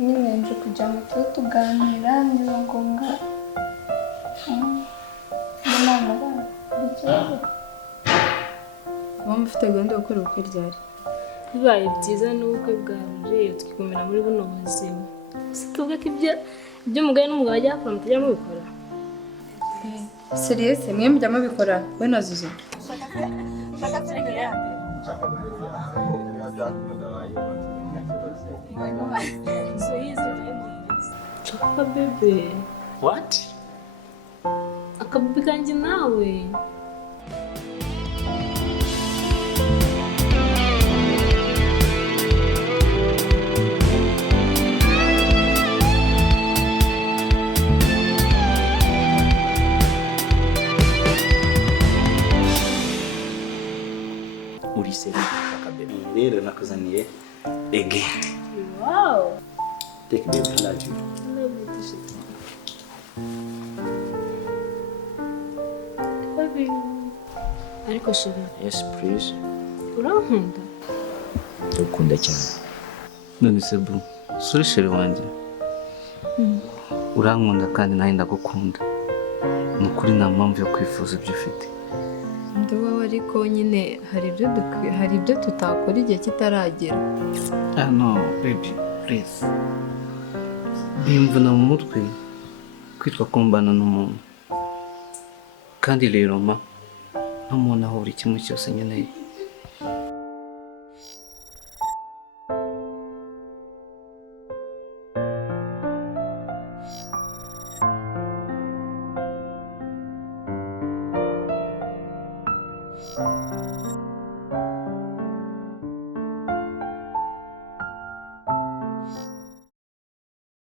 nyine nje kugira ngo tube tuganira niba ngombwa n'inama bari ikibazo waba ufite gahunda yo gukora ubukwe ryari bibaye byiza n'ubukwe bwaje tukikomera muri buno buzima si tuvuga ko iby'umugore n'umugabo bajya bakora mutajya mubikora seriyese mwe mujya mubikora we na Zuzu Chaka bebe. What? Akabibi kanjye nawe. Uri serious Chaka baby. Rero nakuzaniye again. Wow. Take baby, I love you. Love you too, shit. Baby. Ariko shira. Yes, please. Urankunda? Ukunda cyane. None se bu, suri sheri wanjye. Urankunda kandi nawe ndagukunda. Nukuri nta mpamvu yo kwifuza ibyo ufite. ndi wowe ariko nyine hari ibyo tutakora igihe kitaragera Ah no, baby, please. Bimvuna mu mutwe kwitwa kumbana n'umuntu. Kandi rero ma, nta muntu aho buri kimwe cyose nkeneye.